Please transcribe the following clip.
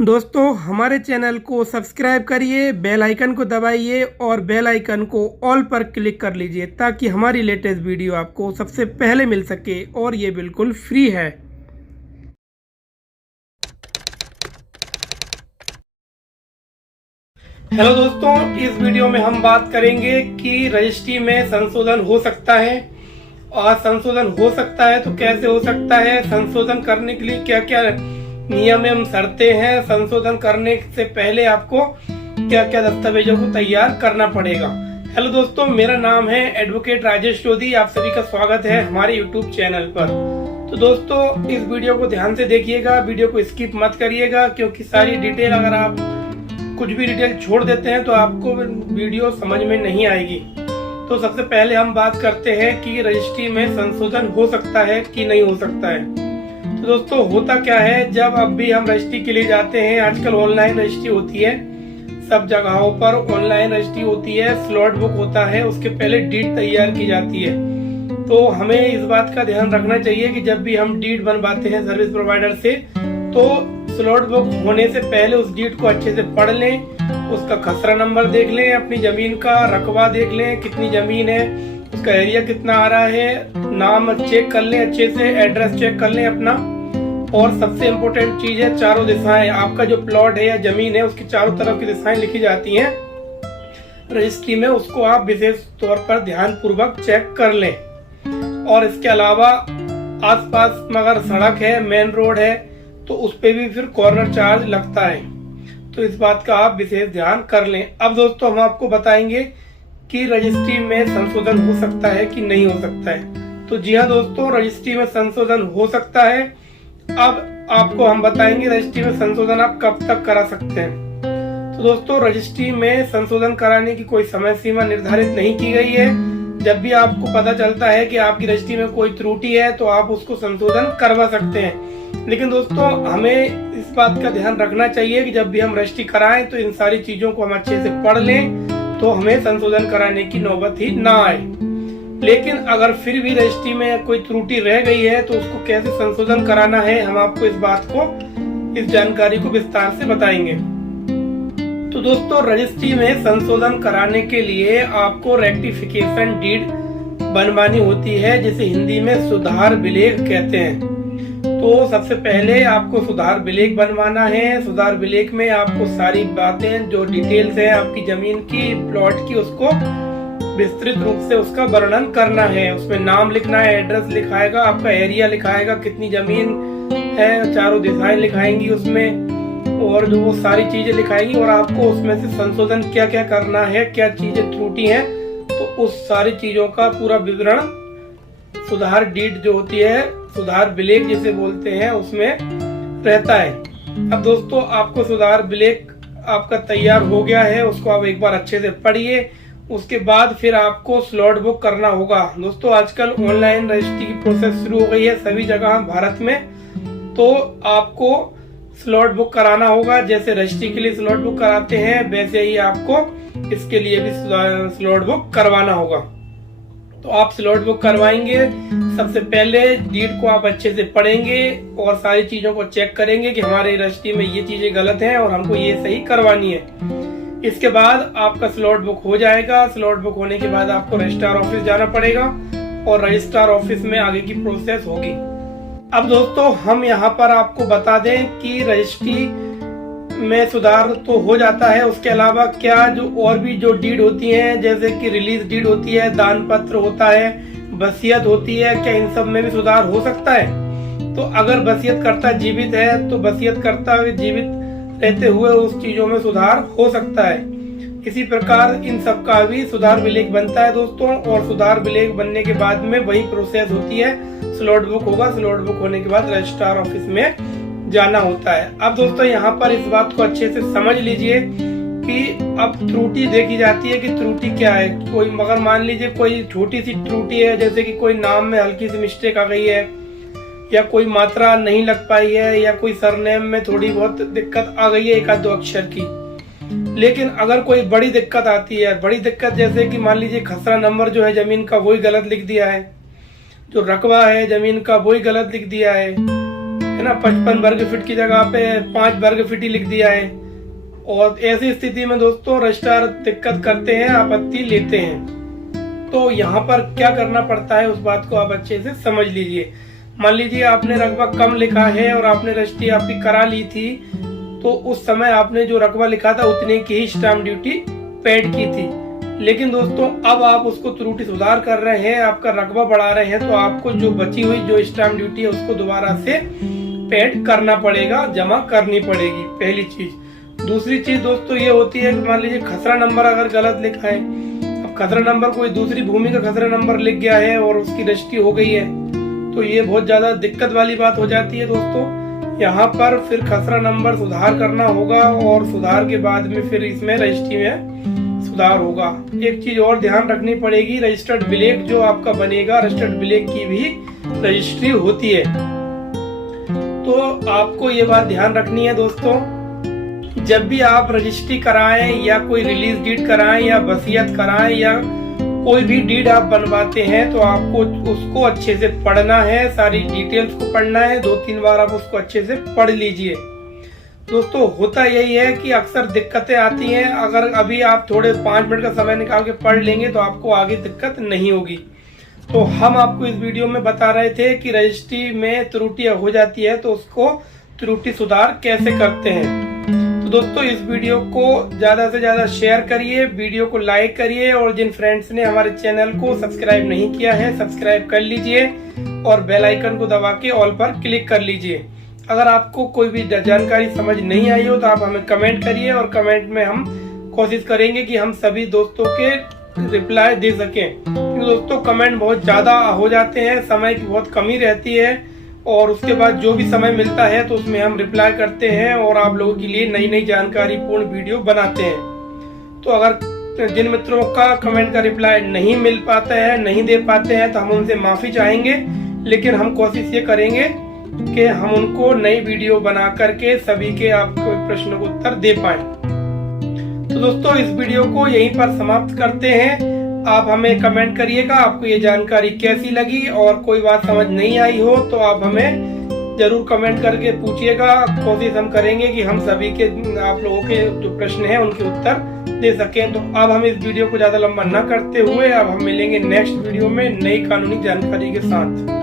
दोस्तों हमारे चैनल को सब्सक्राइब करिए, बेल आइकन को दबाइए और बेल आइकन को ऑल पर क्लिक कर लीजिए ताकि हमारी लेटेस्ट वीडियो आपको सबसे पहले मिल सके और ये बिल्कुल फ्री है। हेलो दोस्तों, इस वीडियो में हम बात करेंगे कि रजिस्ट्री में संशोधन हो सकता है और संशोधन हो सकता है तो कैसे हो सकता है, संशोधन करने के लिए क्या क्या नियम एवं शर्तें हैं, संशोधन करने से पहले आपको क्या क्या दस्तावेजों को तैयार करना पड़ेगा। हेलो दोस्तों, मेरा नाम है एडवोकेट राजेश चौधरी। आप सभी का स्वागत है हमारे यूट्यूब चैनल पर। तो दोस्तों इस वीडियो को ध्यान से देखिएगा, वीडियो को स्किप मत करिएगा क्योंकि सारी डिटेल अगर आप कुछ भी डिटेल छोड़ देते हैं तो आपको वीडियो समझ में नहीं आएगी। तो सबसे पहले हम बात करते हैं कि रजिस्ट्री में संशोधन हो सकता है कि नहीं हो सकता है। तो दोस्तों होता क्या है, जब अब भी हम रजिस्ट्री के लिए जाते हैं, आजकल ऑनलाइन रजिस्ट्री होती है, सब जगहों पर ऑनलाइन रजिस्ट्री होती है, स्लॉट बुक होता है, उसके पहले डीड तैयार की जाती है। तो हमें इस बात का ध्यान रखना चाहिए कि जब भी हम डीड बनवाते हैं सर्विस प्रोवाइडर से तो स्लॉट बुक होने से पहले उस डीड को अच्छे से पढ़ लें, उसका खसरा नंबर देख लें, अपनी जमीन का रकबा देख लें, कितनी जमीन है, उसका एरिया कितना आ रहा है, नाम चेक कर लें अच्छे से, एड्रेस चेक कर लें अपना। और सबसे इम्पोर्टेंट चीज है चारों दिशाएं, आपका जो प्लॉट है या जमीन है उसकी चारों तरफ की दिशाएं लिखी जाती हैं रजिस्ट्री में, उसको आप विशेष तौर पर ध्यान पूर्वक चेक कर लें। और इसके अलावा आसपास अगर सड़क है, मेन रोड है तो उस पे भी फिर कॉर्नर चार्ज लगता है, तो इस बात का आप विशेष ध्यान कर लें। अब दोस्तों हम आपको बताएंगे कि रजिस्ट्री में संशोधन हो सकता है कि नहीं हो सकता है। तो जी हाँ दोस्तों, रजिस्ट्री में संशोधन हो सकता है। अब आपको हम बताएंगे रजिस्ट्री में संशोधन आप कब तक करा सकते हैं। तो दोस्तों रजिस्ट्री में संशोधन कराने की कोई समय सीमा निर्धारित नहीं की गई है। जब भी आपको पता चलता है कि आपकी रजिस्ट्री में कोई त्रुटि है तो आप उसको संशोधन करवा सकते हैं। लेकिन दोस्तों हमें इस बात का ध्यान रखना चाहिए कि जब भी हम रजिस्ट्री कराएं तो इन सारी चीजों को हम अच्छे से पढ़ लें तो हमें संशोधन कराने की नौबत ही ना आए। लेकिन अगर फिर भी रजिस्ट्री में कोई त्रुटि रह गई है तो उसको कैसे संशोधन कराना है, हम आपको इस बात को, इस जानकारी को विस्तार से बताएंगे। तो दोस्तों रजिस्ट्री में संशोधन कराने के लिए आपको रेक्टिफिकेशन डीड बनवानी होती है, जिसे हिंदी में सुधार विलेख कहते हैं। तो सबसे पहले आपको सुधार विलेख बनवाना है। सुधार विलेख में आपको सारी बातें जो डिटेल्स है आपकी जमीन की, प्लॉट की, उसको विस्तृत रूप से उसका वर्णन करना है। उसमें नाम लिखना है, एड्रेस लिखाएगा, आपका एरिया लिखाएगा, कितनी जमीन है, चारों दिशाएं लिखाएंगी उसमें, और जो वो सारी चीजें लिखाएंगी और आपको उसमें से संशोधन क्या क्या करना है, क्या चीजें त्रुटि हैं, तो उस सारी चीजों का पूरा विवरण सुधार डीड जो होती है, सुधार विलेख जिसे बोलते हैं, उसमें रहता है। अब दोस्तों आपको सुधार विलेख आपका तैयार हो गया है, उसको आप एक बार अच्छे से पढ़िए। उसके बाद फिर आपको स्लॉट बुक करना होगा। दोस्तों आजकल ऑनलाइन रजिस्ट्री की प्रोसेस शुरू हो गई है सभी जगह भारत में, तो आपको स्लॉट बुक कराना होगा। जैसे रजिस्ट्री के लिए स्लॉट बुक कराते हैं वैसे ही आपको इसके लिए भी स्लॉट बुक करवाना होगा। तो आप स्लॉट बुक करवाएंगे, सबसे पहले डीड को आप अच्छे से पढ़ेंगे और सारी चीजों को चेक करेंगे कि हमारे रजिस्ट्री में ये चीजें गलत हैं और हमको ये सही करवानी है। इसके बाद आपका स्लॉट बुक हो जाएगा। स्लॉट बुक होने के बाद आपको रजिस्ट्रार ऑफिस जाना पड़ेगा और रजिस्ट्रार ऑफिस में आगे की प्रोसेस होगी। अब दोस्तों हम यहाँ पर आपको बता दें कि रजिस्ट्री में सुधार तो हो जाता है, उसके अलावा क्या जो और भी जो डीड होती हैं, जैसे कि रिलीज डीड होती है, दान पत्र होता है, वसीयत होती है, क्या इन सब में भी सुधार हो सकता है? तो अगर वसीयत कर्ता जीवित है तो वसीयत कर्ता जीवित रहते हुए उस चीजों में सुधार हो सकता है। इसी प्रकार इन सब का भी सुधार विलेख बनता है दोस्तों, और सुधार विलेख बनने के बाद में वही प्रोसेस होती है, स्लॉट बुक होगा। स्लॉट बुक होने के बाद रजिस्ट्रार ऑफिस में जाना होता है। अब दोस्तों यहाँ पर इस बात को अच्छे से समझ लीजिए कि अब त्रुटि देखी जाती है कि त्रुटि क्या है। कोई मगर मान लीजिए कोई छोटी सी त्रुटि है, जैसे कि कोई नाम में हल्की सी मिस्टेक आ गई है, या कोई मात्रा नहीं लग पाई है, या कोई सरनेम में थोड़ी बहुत दिक्कत आ गई है एक आध दो अक्षर की। लेकिन अगर कोई बड़ी दिक्कत आती है, बड़ी दिक्कत जैसे कि मान लीजिए खसरा नंबर जो है जमीन का वही गलत लिख दिया है, जो रकबा है जमीन का वही गलत लिख दिया है है ना, 55 वर्ग फीट की जगह पे 5 वर्ग फीट ही लिख दिया है। और ऐसी स्थिति में दोस्तों रजिस्ट्रार दिक्कत करते हैं, आपत्ति लेते हैं। तो यहाँ पर क्या करना पड़ता है उस बात को आप अच्छे से समझ लीजिए। मान लीजिए आपने रकबा कम लिखा है और आपने रजिस्ट्री आपकी करा ली थी, तो उस समय आपने जो रकबा लिखा था उतने की ही स्टाम्प ड्यूटी पेड की थी। लेकिन दोस्तों अब आप उसको त्रुटि सुधार कर रहे हैं, आपका रकबा बढ़ा रहे हैं, तो आपको जो बची हुई जो स्टाम्प ड्यूटी है उसको दोबारा से पेड करना पड़ेगा, जमा करनी पड़ेगी, पहली चीज। दूसरी चीज दोस्तों ये होती है कि मान लीजिए खसरा नंबर अगर गलत लिखा है, अब खसरा नंबर कोई दूसरी भूमि का खसरा नंबर लिख गया है और उसकी रजिस्ट्री हो गई है, तो ये बहुत ज्यादा दिक्कत वाली बात हो जाती है दोस्तों। यहाँ पर फिर खसरा नंबर सुधार करना होगा और सुधार के बाद में फिर इसमें रजिस्ट्री में सुधार होगा। एक चीज और ध्यान रखनी पड़ेगी, रजिस्टर्ड ब्लैक जो आपका बनेगा, रजिस्टर्ड ब्लैक की भी रजिस्ट्री होती है। तो आपको ये बात ध्यान रखनी है दोस्तों, जब भी आप रजिस्ट्री कराएं या कोई रिलीज डीड कराएं या वसीयत कराएं या कोई भी डीड आप बनवाते हैं, तो आपको उसको अच्छे से पढ़ना है, सारी डिटेल्स को पढ़ना है, 2-3 बार आप उसको अच्छे से पढ़ लीजिए। दोस्तों होता यही है कि अक्सर दिक्कतें आती हैं, अगर अभी आप थोड़े 5 मिनट का समय निकाल के पढ़ लेंगे तो आपको आगे दिक्कत नहीं होगी। तो हम आपको इस वीडियो में बता रहे थे कि रजिस्ट्री में त्रुटियां हो जाती है तो उसको त्रुटि सुधार कैसे करते हैं। तो दोस्तों इस वीडियो को ज्यादा से ज्यादा शेयर करिए, वीडियो को लाइक करिए और जिन फ्रेंड्स ने हमारे चैनल को सब्सक्राइब नहीं किया है सब्सक्राइब कर लीजिए और बेल आइकन को दबा के ऑल पर क्लिक कर लीजिए। अगर आपको कोई भी जानकारी समझ नहीं आई हो तो आप हमें कमेंट करिए और कमेंट में हम कोशिश करेंगे कि हम सभी दोस्तों के रिप्लाई दे सकें। क्योंकि दोस्तों कमेंट बहुत ज्यादा हो जाते हैं, समय की बहुत कमी रहती है और उसके बाद जो भी समय मिलता है तो उसमें हम रिप्लाई करते हैं और आप लोगों के लिए नई नई जानकारी पूर्ण वीडियो बनाते हैं। तो अगर जिन मित्रों का कमेंट का रिप्लाई नहीं मिल पाता है, नहीं दे पाते हैं, तो हम उनसे माफी चाहेंगे, लेकिन हम कोशिश ये करेंगे कि हम उनको नई वीडियो बना करके सभी के आपको प्रश्नों को उत्तर दे पाएं। तो दोस्तों इस वीडियो को यहीं पर समाप्त करते हैं। आप हमें कमेंट करिएगा आपको ये जानकारी कैसी लगी, और कोई बात समझ नहीं आई हो तो आप हमें जरूर कमेंट करके पूछिएगा। कोशिश हम करेंगे कि हम सभी के आप लोगों के जो प्रश्न हैं उनके उत्तर दे सकें। तो अब हम इस वीडियो को ज्यादा लंबा न करते हुए अब हम मिलेंगे नेक्स्ट वीडियो में नई कानूनी जानकारी के साथ।